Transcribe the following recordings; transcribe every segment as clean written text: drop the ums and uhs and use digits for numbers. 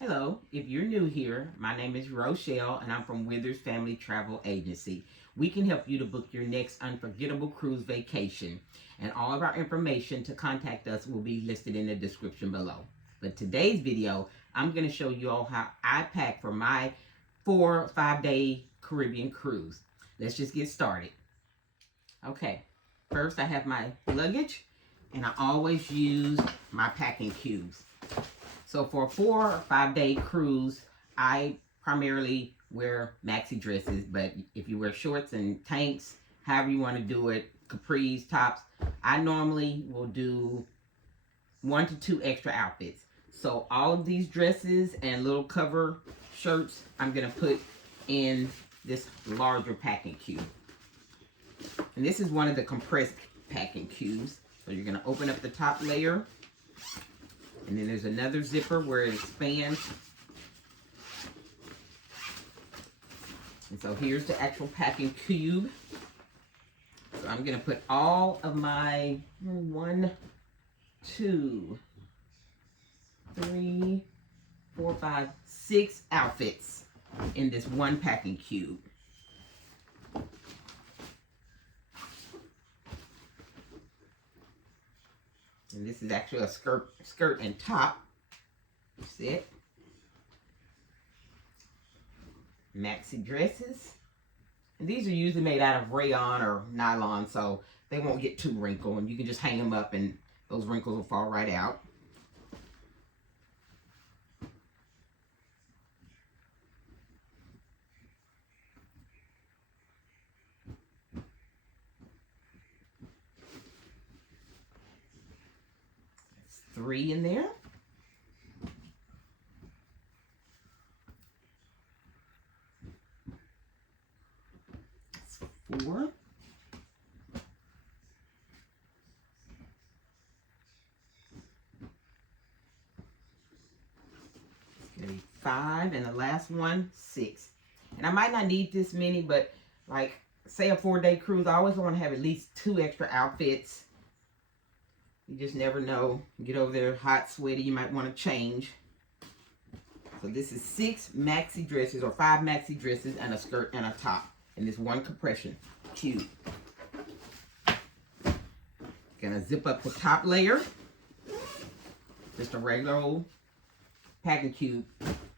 Hello, if you're new here, my name is Rochelle and I'm from Withers Family Travel Agency. We can help you to book your next unforgettable cruise vacation, and all of our information to contact us will be listed in the description below. But today's video, I'm going to show you all how I pack for my 4 or 5 day Caribbean cruise. Let's just get started. Okay, first I have my luggage, and I always use my packing cubes. So for a 4 or 5 day cruise, I primarily wear maxi dresses, but if you wear shorts and tanks, however you want to do it, capris, tops, I normally will do 1 to 2 extra outfits. So all of these dresses and little cover shirts, I'm going to put in this larger packing cube. And this is one of the compressed packing cubes. So you're going to open up the top layer. And then there's another zipper where it expands. And so here's the actual packing cube. So I'm going to put all of my 1, 2, 3, 4, 5, 6 outfits in this one packing cube. And this is actually a skirt and top set. Maxi dresses. And these are usually made out of rayon or nylon, so they won't get too wrinkled. And you can just hang them up and those wrinkles will fall right out. That's 3 in there. That's 4. It's gonna be 5, and the last one, 6. And I might not need this many, but like say a 4-day cruise, I always want to have at least 2 extra outfits. You just never know. You get over there hot, sweaty, you might want to change. So this is 6 maxi dresses or 5 maxi dresses and a skirt and a top in this one compression cube. Gonna zip up the top layer. Just a regular old packing cube.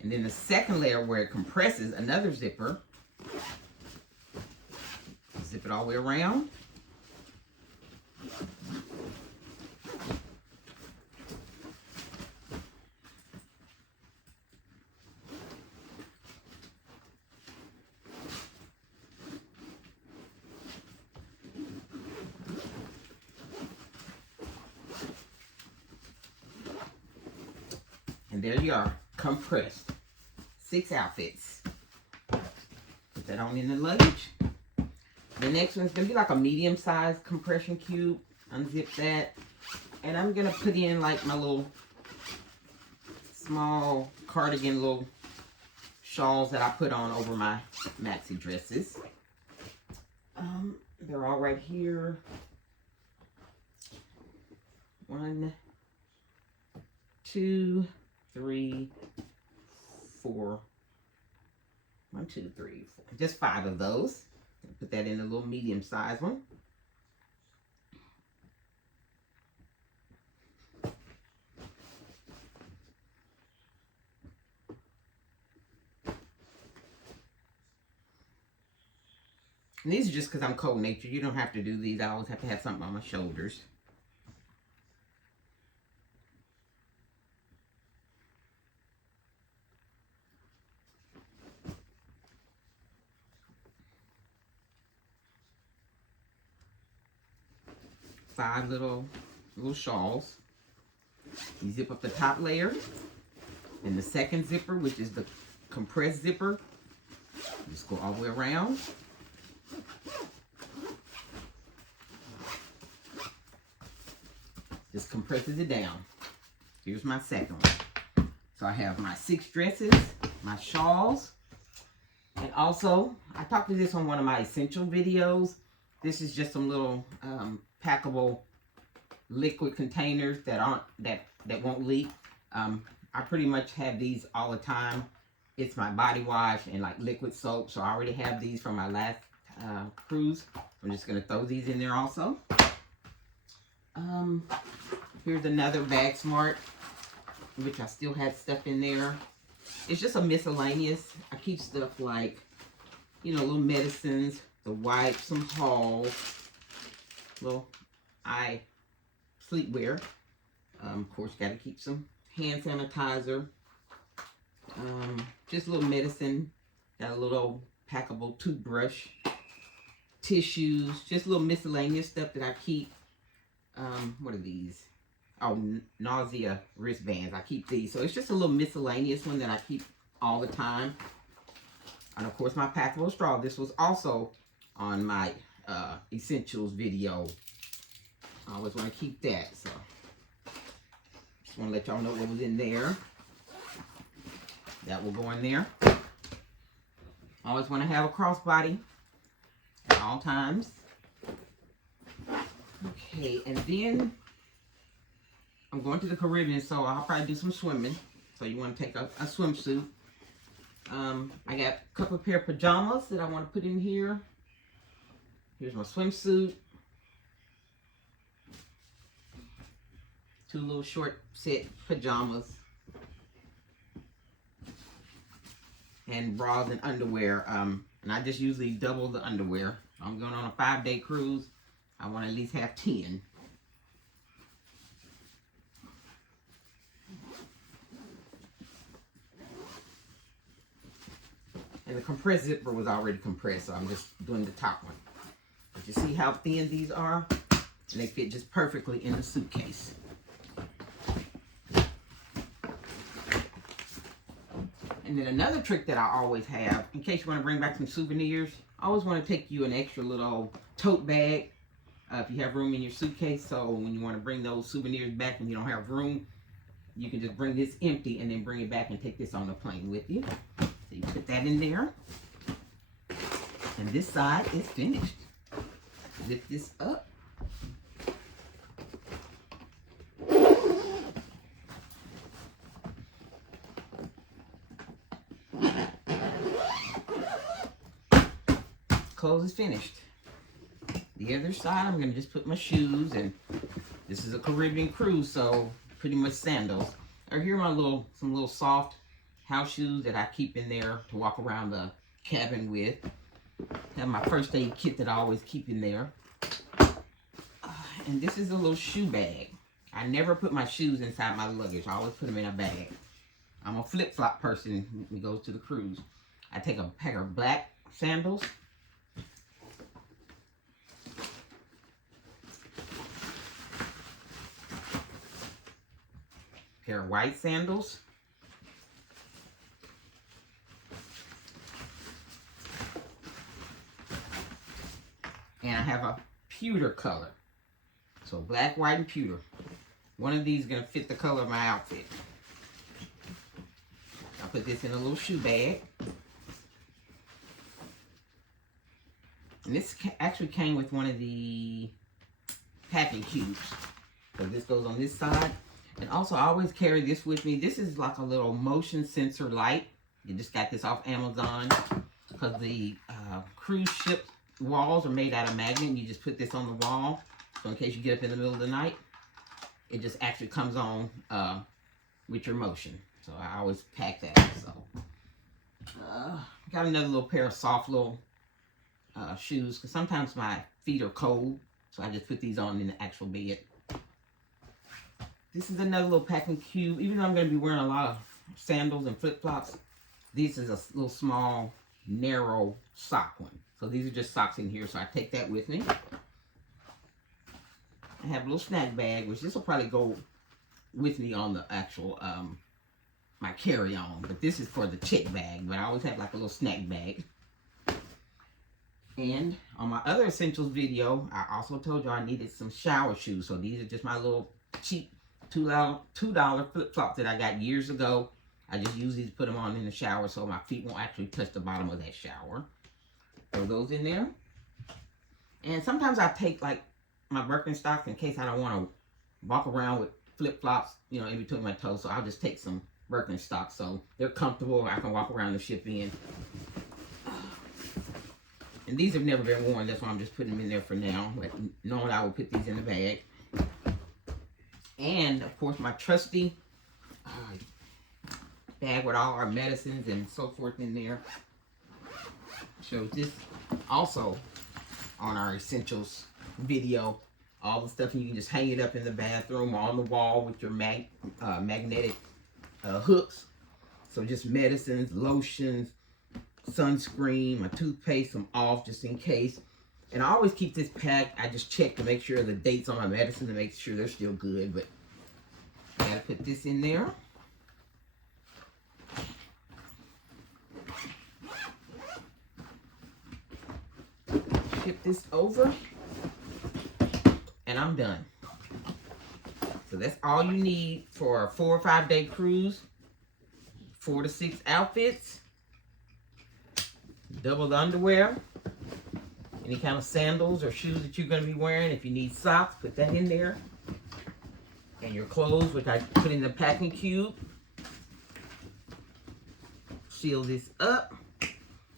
And then the second layer where it compresses, another zipper. Zip it all the way around. And there you are, compressed. 6 outfits. Put that on in the luggage. The next one's gonna be like a medium-sized compression cube. Unzip that. And I'm gonna put in like my little small cardigan, little shawls that I put on over my maxi dresses. They're all right here. 1, 2, 3, 4. 1, 2, 3, 4. Just 5 of those. Put that in a little medium-sized one. And these are just because I'm cold-natured. You don't have to do these. I always have to have something on my shoulders. Five little shawls. You zip up the top layer. And the second zipper, which is the compressed zipper, just go all the way around. Just compresses it down. Here's my second one. So I have my 6 dresses, my shawls, and also I talked to this on one of my essential videos. This is just some little packable liquid containers that won't leak. I pretty much have these all the time. It's my body wash and like liquid soap. So I already have these from my last cruise. I'm just going to throw these in there also. Here's another Bag Smart, which I still had stuff in there. It's just a miscellaneous. I keep stuff like, you know, little medicines, the wipes, some Halls, little eye sleepwear. Of course, got to keep some hand sanitizer. Just a little medicine. Got a little packable toothbrush, tissues, just little miscellaneous stuff that I keep. What are these? Oh, nausea wristbands. I keep these. So it's just a little miscellaneous one that I keep all the time. And of course, my packable straw. This was also on my essentials video. I always want to keep that. So just want to let y'all know what was in there. That will go in there. I always want to have a crossbody at all times. Okay, and then I'm going to the Caribbean, so I'll probably do some swimming. So you want to take a swimsuit. I got a couple of pair of pajamas that I want to put in here. Here's my swimsuit. 2 little short set pajamas. And bras and underwear. And I just usually double the underwear. I'm going on a 5-day cruise. I want to at least have 10. And the compressed zipper was already compressed, so I'm just doing the top one. But you see how thin these are? And they fit just perfectly in the suitcase. And then another trick that I always have, in case you want to bring back some souvenirs, I always want to take you an extra little tote bag if you have room in your suitcase. So when you want to bring those souvenirs back and you don't have room, you can just bring this empty and then bring it back and take this on the plane with you. So you put that in there. And this side is finished. Lift this up. Clothes is finished. The other side, I'm going to just put my shoes, and this is a Caribbean cruise, so pretty much sandals. Or here are my some little soft house shoes that I keep in there to walk around the cabin with. I have my first aid kit that I always keep in there. And this is a little shoe bag. I never put my shoes inside my luggage. I always put them in a bag. I'm a flip-flop person when we go to the cruise. I take a pair of black sandals. Pair of white sandals. And I have a pewter color. So black, white, and pewter. One of these is going to fit the color of my outfit. I'll put this in a little shoe bag. And this actually came with one of the packing cubes. So this goes on this side. And also, I always carry this with me. This is like a little motion sensor light. You just got this off Amazon. Because the cruise ship walls are made out of magnet. You just put this on the wall. So in case you get up in the middle of the night, it just actually comes on with your motion. So I always pack that. So got another little pair of soft little shoes. Because sometimes my feet are cold. So I just put these on in the actual bed. This is another little packing cube. Even though I'm going to be wearing a lot of sandals and flip-flops, this is a little small, narrow sock one. So these are just socks in here, so I take that with me. I have a little snack bag, which this will probably go with me on the actual, my carry-on. But this is for the check bag, but I always have like a little snack bag. And on my other essentials video, I also told you I needed some shower shoes. So these are just my little cheap $2 flip-flops that I got years ago. I just use these to put them on in the shower so my feet won't actually touch the bottom of that shower. Throw those in there. And sometimes I take like my Birkenstocks in case I don't want to walk around with flip-flops, you know, in between my toes. So I'll just take some Birkenstock, so they're comfortable. I can walk around the ship in. And these have never been worn, that's why I'm just putting them in there for now. But knowing I will put these in the bag. And of course my trusty bag with all our medicines and so forth in there. Shows this also on our essentials video. All the stuff, and you can just hang it up in the bathroom or on the wall with your magnetic hooks. So just medicines, lotions, sunscreen, my toothpaste, some off just in case. And I always keep this packed. I just check to make sure the dates on my medicine to make sure they're still good. But I gotta put this in there. Flip this over. And I'm done. So that's all you need for a 4 or 5 day cruise. 4 to 6 outfits. Double underwear. Any kind of sandals or shoes that you're going to be wearing. If you need socks, put that in there. And your clothes, which I put in the packing cube. Seal this up.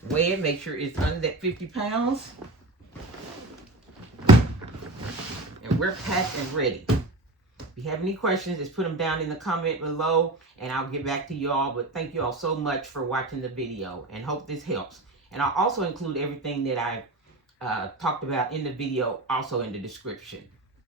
Weigh it. Make sure it's under that 50 pounds. And we're packed and ready. If you have any questions, just put them down in the comment below. And I'll get back to you all. But thank you all so much for watching the video. And hope this helps. And I'll also include everything that I've talked about in the video also in the description.